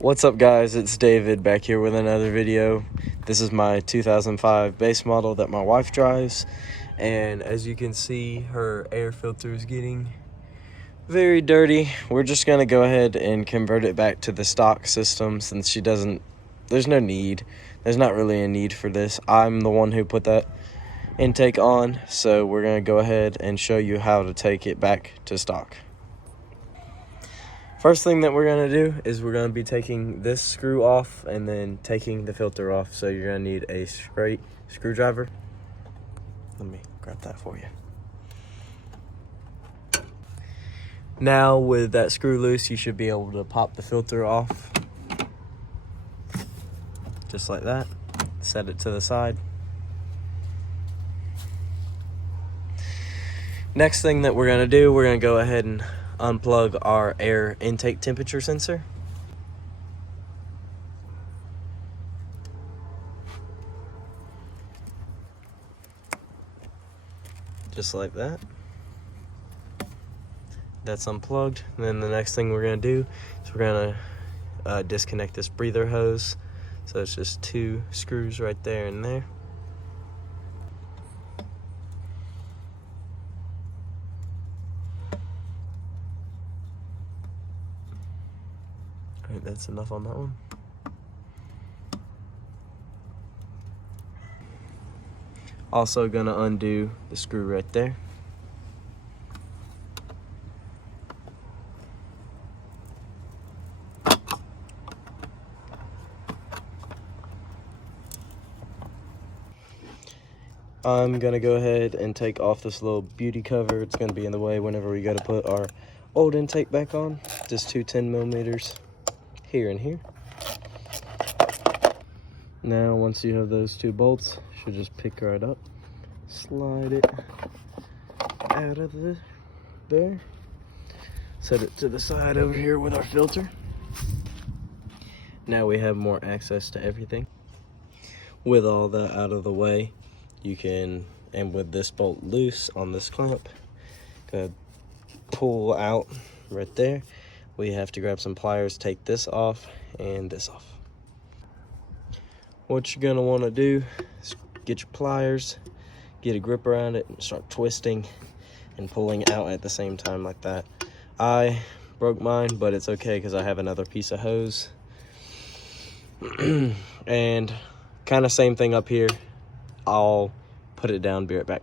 What's up guys, it's David back here with another video. This is my 2005 base model that my wife drives, and as you can see, her air filter is getting very dirty. We're just gonna go ahead and convert it back to the stock system since there's no need. There's not really a need for this. I'm the one who put that intake on, so we're gonna go ahead and show you how to take it back to stock. First thing that we're gonna do is we're gonna be taking this screw off and then taking the filter off. So you're gonna need a straight screwdriver. Let me grab that for you. Now with that screw loose, you should be able to pop the filter off. Just like that. Set it to the side. Next thing that we're gonna do, we're gonna go ahead and unplug our air intake temperature sensor. Just like that. That's unplugged. And then the next thing we're gonna do is we're gonna disconnect this breather hose. So it's just two screws right there and there. Alright, that's enough on that one. Also gonna undo the screw right there. I'm gonna go ahead and take off this little beauty cover. It's gonna be in the way whenever we go to put our old intake back on. Just two 10mm here and here. Now once you have those two bolts, you should just pick right up, slide it out of there, set it to the side over here with our filter. Now we have more access to everything. With all that out of the way, you can, and with this bolt loose on this clamp, go pull out right there. We have to grab some pliers, take this off and this off. What you're gonna wanna do is get your pliers, get a grip around it, and start twisting and pulling out at the same time like that. I broke mine, but it's okay because I have another piece of hose. And kind of same thing up here. I'll put it down, be right back.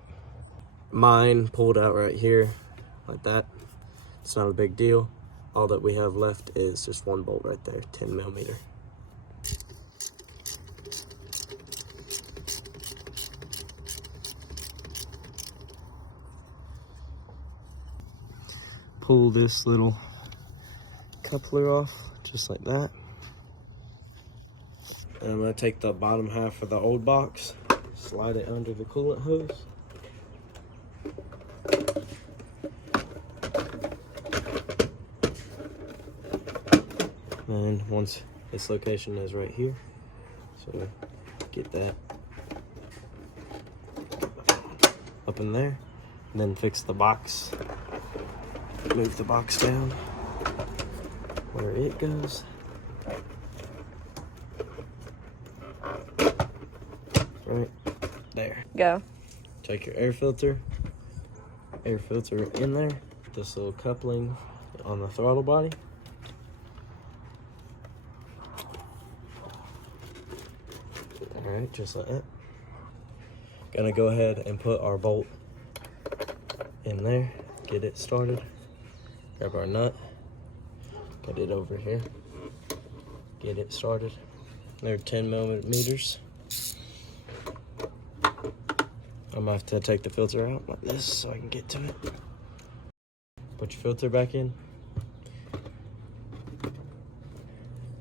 Mine pulled out right here like that. It's not a big deal. All that we have left is just one bolt right there, 10mm. Pull this little coupler off, just like that. And I'm gonna take the bottom half of the old box, slide it under the coolant hose. And once its location is right here, so get that up in there, and then fix the box. Move the box down where it goes. Right there. Go. Take your air filter in there. This little coupling on the throttle body. Alright, just like that. Gonna go ahead and put our bolt in there, get it started. Grab our nut, get it over here, get it started. They're 10mm. I'm gonna have to take the filter out like this so I can get to it. Put your filter back in.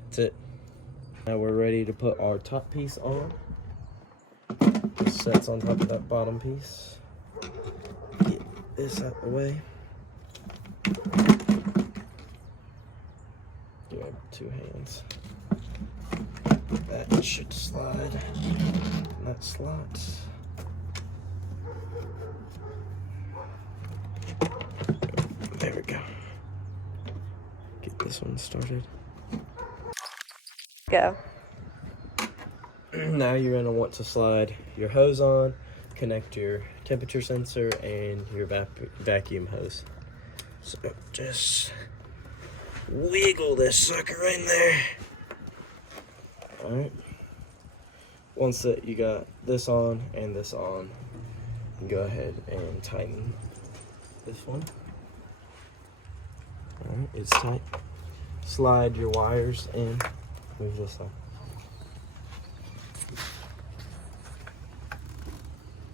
That's it. Now we're ready to put our top piece on. It sets on top of that bottom piece. Get this out the way. Grab two hands. That should slide in that slot. There we go. Get this one started. Go. Now you're gonna want to slide your hose on, connect your temperature sensor and your vacuum hose. So just wiggle this sucker in there. Alright. Once that you got this on and this on, go ahead and tighten this one. Alright, it's tight. Slide your wires in. Move this side.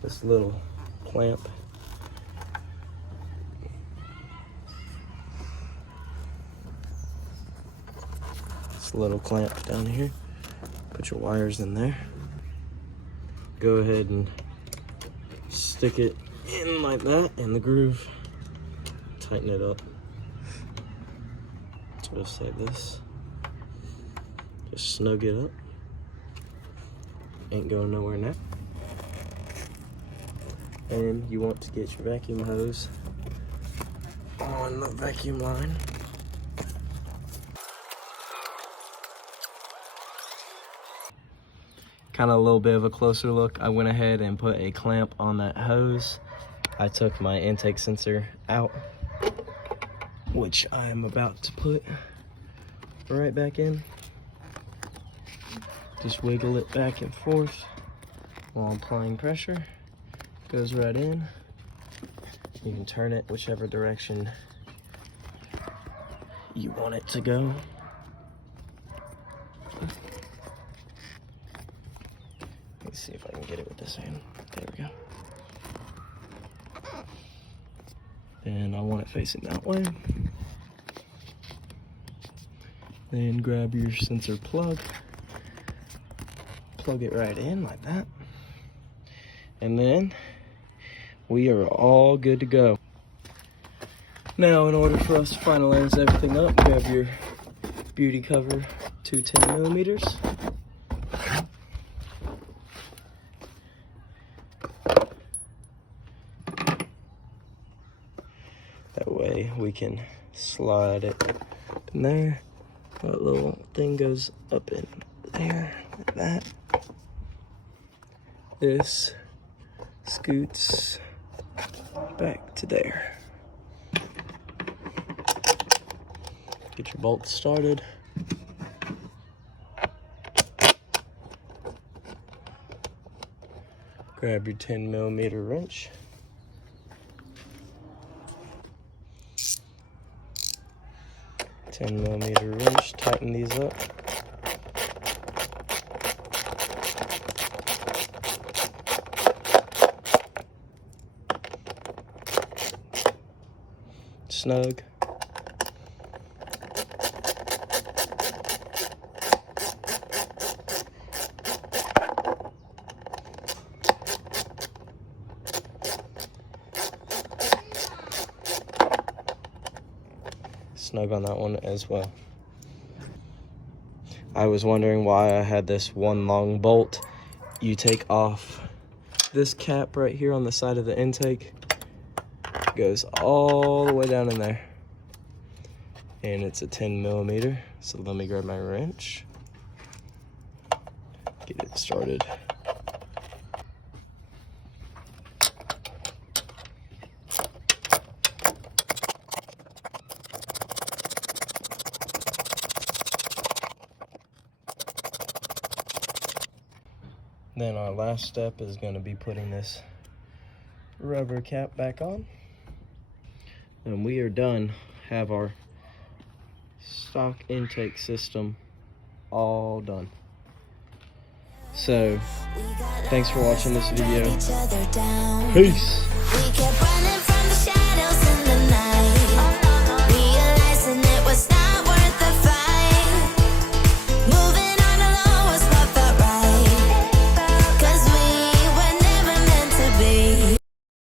This little clamp. This little clamp down here. Put your wires in there. Go ahead and stick it in like that in the groove. Tighten it up. Just like this. Just snug it up. Ain't going nowhere now. And you want to get your vacuum hose on the vacuum line. Kind of a little bit of a closer look. I went ahead and put a clamp on that hose. I took my intake sensor out, which I am about to put right back in. Just wiggle it back and forth while applying pressure. Goes right in. You can turn it whichever direction you want it to go. Let's see if I can get it with this hand. There we go. And I want it facing that way. Then grab your sensor plug. Plug it right in like that. And then we are all good to go. Now, in order for us to finalize everything up, grab your beauty cover to 10 millimeters. That way we can slide it in there. That little thing goes up in there like that. This scoots back to there. Get your bolts started. Grab your 10 millimeter wrench. Wrench, tighten these up. Snug. Snug on that one as well. I was wondering why I had this one long bolt. You take off this cap right here on the side of the intake. Goes all the way down in there. And it's a 10 millimeter. So let me grab my wrench. Get it started. Then our last step is going to be putting this rubber cap back on. And we are done. Have our stock intake system all done. So, thanks for watching this video. Peace.